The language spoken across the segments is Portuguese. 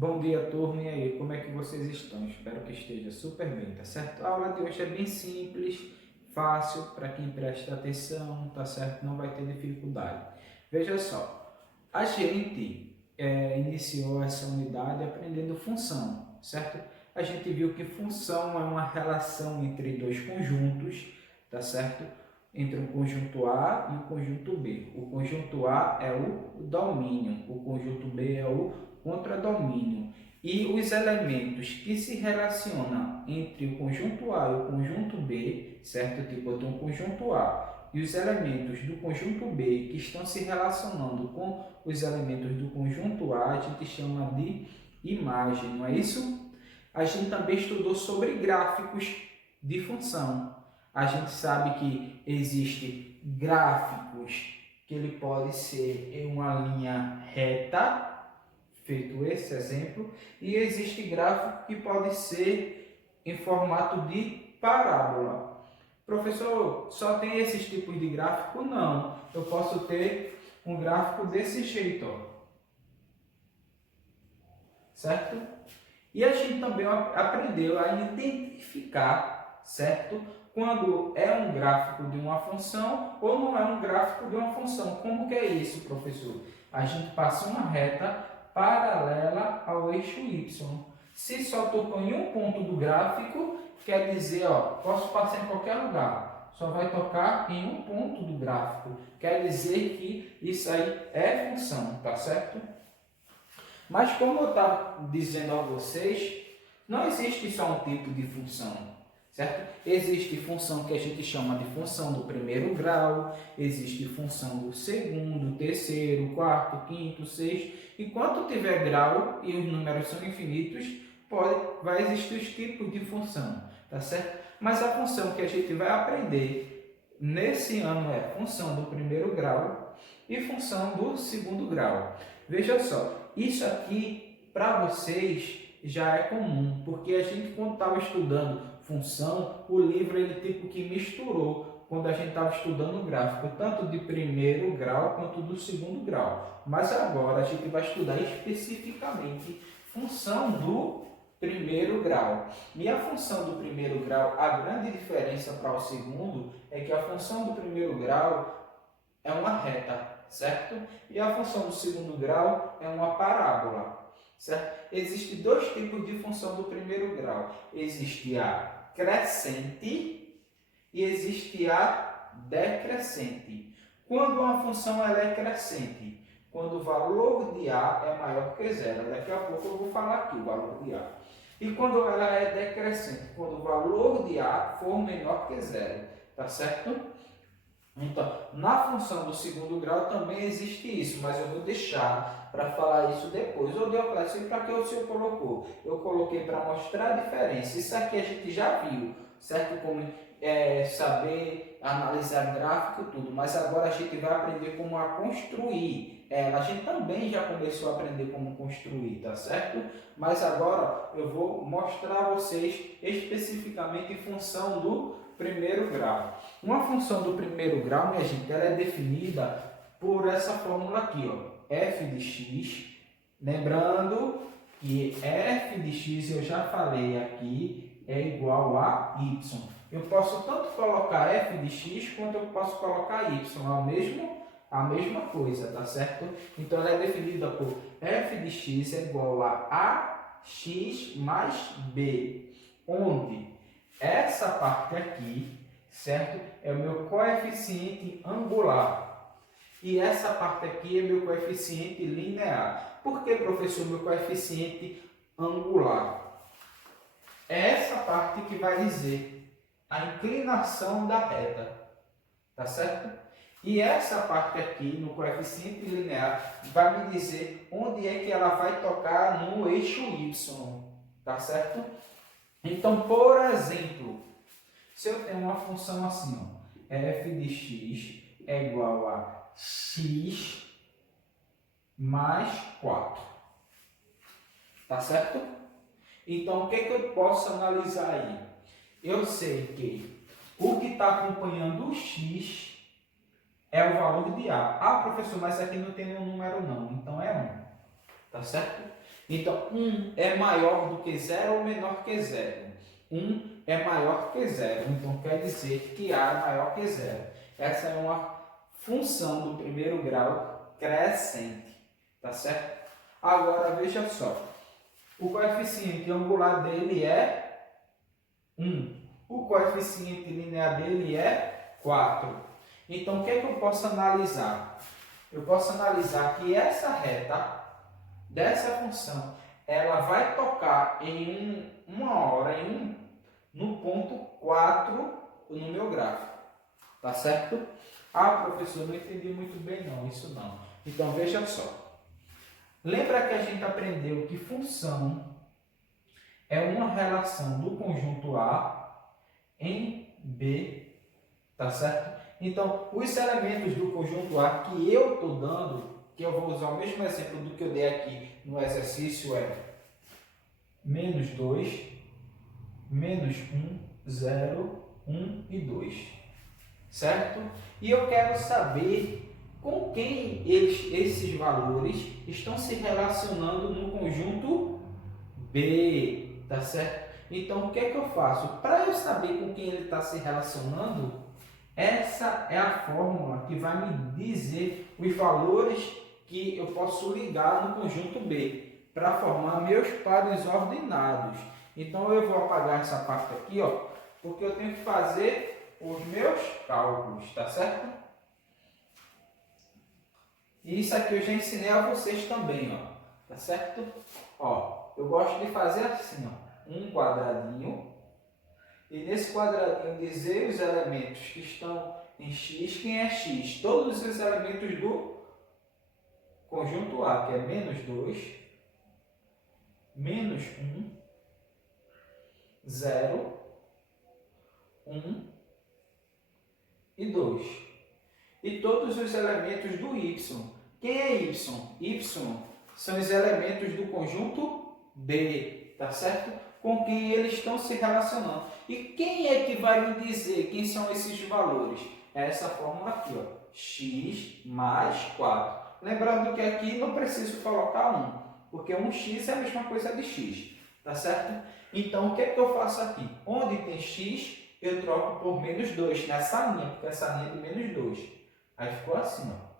Bom dia, turma, e aí, como é que vocês estão? Espero que esteja super bem, tá certo? A aula de hoje é bem simples, fácil, para quem presta atenção, tá certo? Não vai ter dificuldade. Veja só, a gente iniciou essa unidade aprendendo função, certo? A gente viu que função é uma relação entre dois conjuntos, tá certo? Entre o conjunto A e o conjunto B. O conjunto A é o domínio, o conjunto B é o contradomínio. E os elementos que se relacionam entre o conjunto A e o conjunto B, certo? Tipo, eu tenho um conjunto A e os elementos do conjunto B que estão se relacionando com os elementos do conjunto A, a gente chama de imagem, não é isso? A gente também estudou sobre gráficos de função. A gente sabe que existe gráficos que ele pode ser em uma linha reta, feito esse exemplo, e existe gráfico que pode ser em formato de parábola. Professor, só tem esses tipos de gráfico? Não. Eu posso ter um gráfico desse jeito, ó. Certo? E a gente também aprendeu a identificar, certo? Quando é um gráfico de uma função ou não é um gráfico de uma função. Como que é isso, professor? A gente passa uma reta paralela ao eixo Y. Se só tocou em um ponto do gráfico, quer dizer, ó, posso passar em qualquer lugar. Só vai tocar em um ponto do gráfico. Quer dizer que isso aí é função, tá certo? Mas como eu estava dizendo a vocês, não existe só um tipo de função, certo? Existe função que a gente chama de função do primeiro grau, existe função do segundo, terceiro, quarto, quinto, sexto. Enquanto tiver grau e os números são infinitos, vai existir os tipos de função, tá certo? Mas a função que a gente vai aprender nesse ano é função do primeiro grau e função do segundo grau. Veja só, isso aqui para vocês já é comum, porque a gente quando estava estudando função, o livro ele tipo que misturou quando a gente estava estudando gráfico, tanto de primeiro grau quanto do segundo grau. Mas agora a gente vai estudar especificamente função do primeiro grau. E a função do primeiro grau, a grande diferença para o segundo é que a função do primeiro grau é uma reta, certo? E a função do segundo grau é uma parábola, certo? Existem dois tipos de função do primeiro grau. Existe a crescente e existe a decrescente. Quando uma função ela é crescente? Quando o valor de A é maior que zero. Daqui a pouco eu vou falar aqui o valor de A. E quando ela é decrescente? Quando o valor de A for menor que zero. Tá certo? Então, na função do segundo grau também existe isso, mas eu vou deixar para falar isso depois. Ô Dioclésio, para que o senhor colocou? Eu coloquei para mostrar a diferença. Isso aqui a gente já viu, certo? Como saber analisar gráfico, tudo. Mas agora a gente vai aprender como a construir. A gente também já começou a aprender como construir, tá certo? Mas agora eu vou mostrar a vocês especificamente em função do primeiro grau. Uma função do primeiro grau, minha gente, ela é definida por essa fórmula aqui, ó, f de x. Lembrando que f de x, eu já falei aqui, é igual a y. Eu posso tanto colocar f de x, quanto eu posso colocar y, a mesma coisa, tá certo? Então, ela é definida por f de x é igual a ax mais b, onde essa parte aqui, certo? É o meu coeficiente angular. E essa parte aqui é meu coeficiente linear. Por que, professor, meu coeficiente angular? É essa parte que vai dizer a inclinação da reta. Tá certo? E essa parte aqui, no coeficiente linear, vai me dizer onde é que ela vai tocar no eixo y. Tá certo? Então, por exemplo, se eu tenho uma função assim, ó, f de x é igual a x mais 4. Tá certo? Então, o que eu posso analisar aí? Eu sei que o que está acompanhando o x é o valor de A. Ah, professor, mas aqui não tem nenhum número não, então é 1. Tá certo? Então, 1 é maior do que 0 ou menor que 0? 1 é maior que 0, então quer dizer que A é maior que 0. Essa é uma função do primeiro grau crescente, tá certo? Agora, veja só, o coeficiente angular dele é 1, o coeficiente linear dele é 4. Então, o que é que eu posso analisar? Eu posso analisar que essa reta dessa função, ela vai tocar em uma hora, no ponto 4 no meu gráfico, tá certo? Ah, professor, não entendi muito bem não, isso não. Então, veja só. Lembra que a gente aprendeu que função é uma relação do conjunto A em B, tá certo? Então, os elementos do conjunto A que eu estou dando, que eu vou usar o mesmo exemplo do que eu dei aqui no exercício, é menos 2, menos 1, 0, 1 e 2, certo? E eu quero saber com quem esses valores estão se relacionando no conjunto B, tá certo? Então, o que é que eu faço? Para eu saber com quem ele está se relacionando, essa é a fórmula que vai me dizer os valores que eu posso ligar no conjunto B para formar meus pares ordenados. Então, eu vou apagar essa parte aqui, ó, porque eu tenho que fazer os meus cálculos, tá certo? E isso aqui eu já ensinei a vocês também, ó, tá certo? Ó, eu gosto de fazer assim, ó, um quadradinho, e nesse quadradinho dizer os elementos que estão em x, quem é x? Todos os elementos do conjunto A, que é menos 2, menos 1, 0, 1 e 2. E todos os elementos do y. Quem é y? Y são os elementos do conjunto B, tá certo? Com quem eles estão se relacionando. E quem é que vai me dizer quem são esses valores? É essa fórmula aqui, ó, x mais 4. Lembrando que aqui não preciso colocar 1, porque 1x é a mesma coisa de x, tá certo? Então, o que é que eu faço aqui? Onde tem x, eu troco por menos 2, nessa linha, porque essa linha é de menos 2. Aí ficou assim, ó.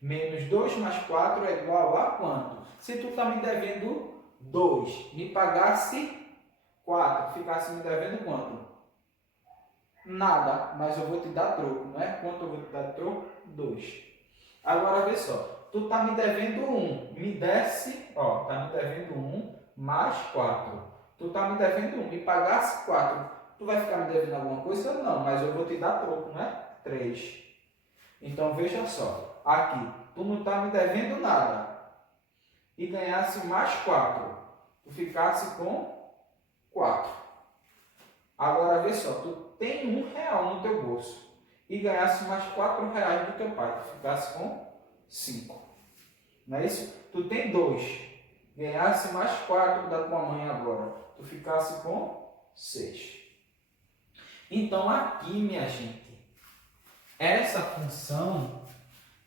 Menos 2 mais 4 é igual a quanto? Se tu está me devendo 2, me pagasse 4, ficasse me devendo quanto? Nada, mas eu vou te dar troco, não é? Quanto eu vou te dar troco? 2. Agora, vê só, tu está me devendo 1, me desse, ó, está me devendo 1 mais 4. Tu está me devendo 1, me pagasse 4, tu vai ficar me devendo alguma coisa? Não, mas eu vou te dar troco, não é? 3. Então, veja só, aqui, tu não está me devendo nada e ganhasse mais 4, tu ficasse com 4. Agora, vê só, tu tem R$1 no teu bolso e ganhasse mais R$4 do teu pai, tu ficasse com 5. Não é isso? Tu tem 2, ganhasse mais 4 da tua mãe agora, tu ficasse com 6. Então, aqui, minha gente, essa função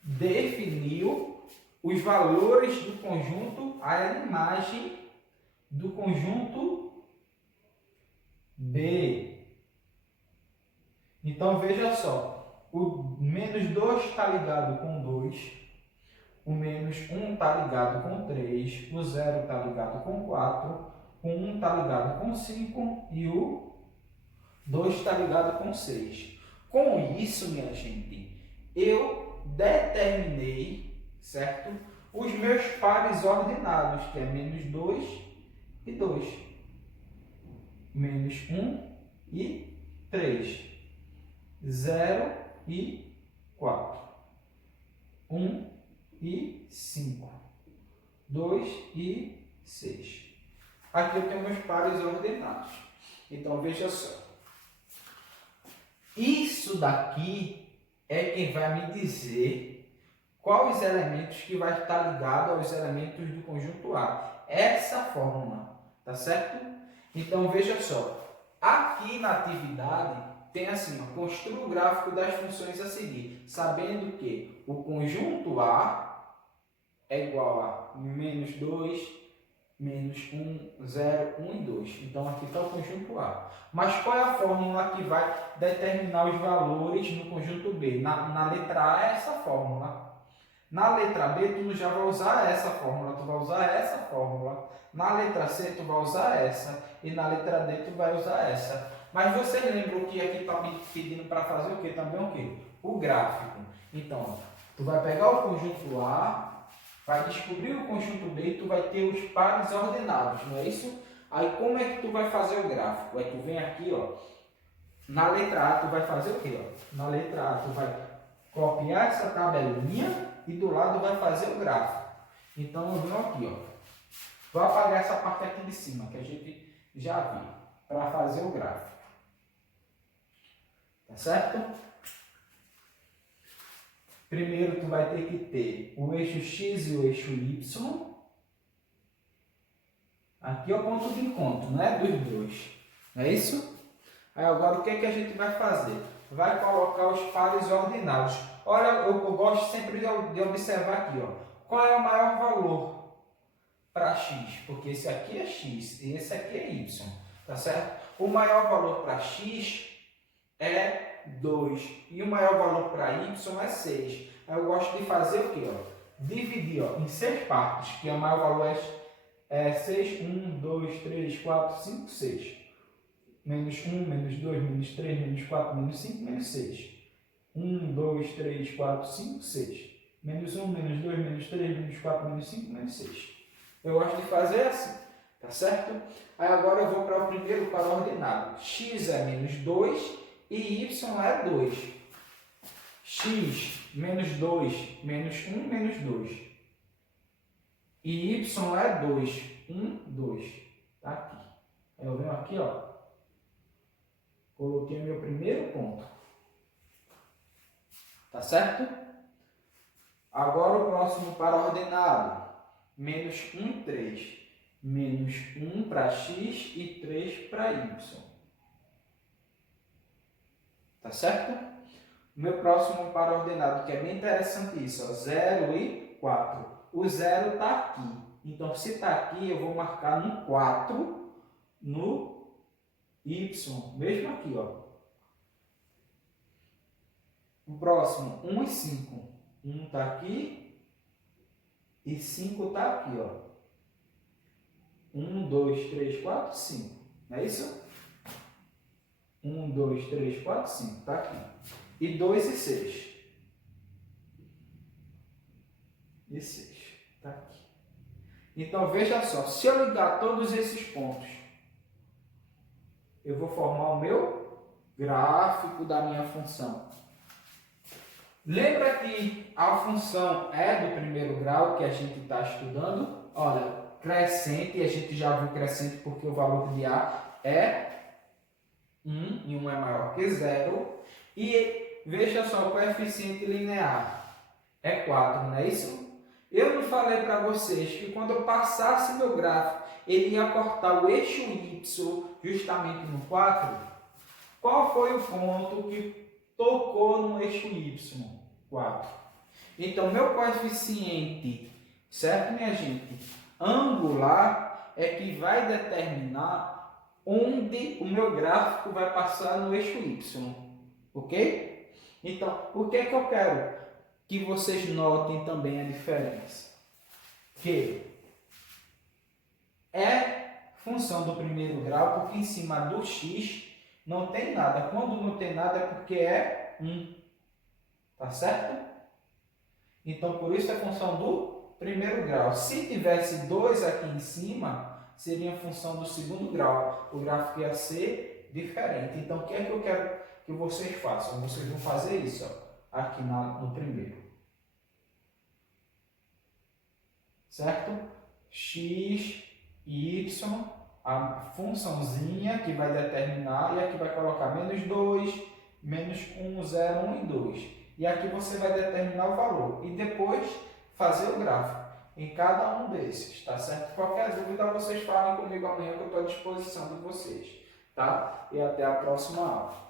definiu os valores do conjunto, a imagem do conjunto B. Então, veja só, o menos 2 está ligado com 2, o menos 1 está ligado com 3, o 0 está ligado com 4, o 1 está ligado com 5 e o 2 está ligado com 6. Com isso, minha gente, eu determinei, certo? Os meus pares ordenados, que é menos 2 e 2. Menos 1 e 3. 0 e 4. 1 e 5. 2 e 6. Aqui eu tenho meus pares ordenados. Então, veja só. Isso daqui é quem vai me dizer quais elementos que vai estar ligado aos elementos do conjunto A. Essa fórmula, tá certo? Então, veja só. Aqui na atividade tem assim, ó, construa o gráfico das funções a seguir, sabendo que o conjunto A é igual a menos 2, menos 1, 0, 1 e 2. Então aqui está o conjunto A. Mas qual é a fórmula que vai determinar os valores no conjunto B? Na letra A é essa fórmula. Na letra B tu já vai usar essa fórmula, tu vai usar essa fórmula. Na letra C tu vai usar essa e na letra D tu vai usar essa. Mas você lembra que aqui está me pedindo para fazer o que? Também o que? O gráfico. Então, tu vai pegar o conjunto A, vai descobrir o conjunto B e tu vai ter os pares ordenados, não é isso? Aí como é que tu vai fazer o gráfico? Aí tu vem aqui, ó, na letra A tu vai fazer o quê? Ó? Na letra A tu vai copiar essa tabelinha e do lado vai fazer o gráfico. Então eu venho aqui, ó, vou apagar essa parte aqui de cima que a gente já viu, para fazer o gráfico. Tá certo? Primeiro tu vai ter que ter o eixo X e o eixo Y. Aqui é o ponto de encontro, né? Dos dois. Não é isso? Aí agora o que é que a gente vai fazer? Vai colocar os pares ordenados. Olha, eu gosto sempre de observar aqui, ó. Qual é o maior valor para X? Porque esse aqui é X e esse aqui é Y. Tá certo? O maior valor para X é 2 e o maior valor para Y é 6. Aí eu gosto de fazer o quê? Ó? Dividir, ó, em 6 partes, que o maior valor é 6, 1, 2, 3, 4, 5, 6. Menos 1, menos 2, menos 3, menos 4, menos 5, menos 6. 1, 2, 3, 4, 5, 6. Menos 1, menos 2, menos 3, menos 4, menos 5, menos 6. Eu gosto de fazer assim, tá certo? Aí agora eu vou para o primeiro para ordenado. X é menos 2 e Y é 2. X menos 2, menos 1, menos 2. E Y é 2. 1, 2. Tá aqui. Aí eu venho aqui, ó. Coloquei meu primeiro ponto. Tá certo? Agora o próximo para ordenado. Menos 1, 3. Menos 1 para X e 3 para Y. Tá certo? Meu próximo par ordenado, que é bem interessante isso, ó, 0 e 4. O 0 está aqui. Então, se está aqui, eu vou marcar no 4 no Y. Mesmo aqui, ó. O próximo, 1 e 5. 1 está aqui e 5 está aqui, ó. 1, 2, 3, 4, 5. Não é isso? 1, 2, 3, 4, 5. Está aqui. E 2 e 6. E 6. Está aqui. Então, veja só. Se eu ligar todos esses pontos, eu vou formar o meu gráfico da minha função. Lembra que a função é do primeiro grau que a gente está estudando? Olha, crescente, a gente já viu crescente porque o valor de A é 1 e 1 é maior que 0. E veja só, o coeficiente linear é 4, não é isso? Eu não falei para vocês que quando eu passasse meu gráfico, ele ia cortar o eixo Y justamente no 4? Qual foi o ponto que tocou no eixo Y? 4. Então, meu coeficiente, certo, minha gente? Angular é que vai determinar onde o meu gráfico vai passar no eixo Y. Ok? Então, o que é que eu quero que vocês notem também a diferença? Que é função do primeiro grau, porque em cima do x não tem nada. Quando não tem nada é porque é 1. Tá certo? Então, por isso é função do primeiro grau. Se tivesse 2 aqui em cima, seria função do segundo grau. O gráfico ia ser diferente. Então, o que é que eu quero que vocês façam? Vocês vão fazer isso, ó, aqui no primeiro. Certo? X, Y, a funçãozinha que vai determinar, e aqui vai colocar menos 2, menos 1, 0, 1 e 2. E aqui você vai determinar o valor. E depois fazer o gráfico em cada um desses, tá certo? Qualquer dúvida, vocês falem comigo amanhã que eu estou à disposição de vocês, tá? E até a próxima aula.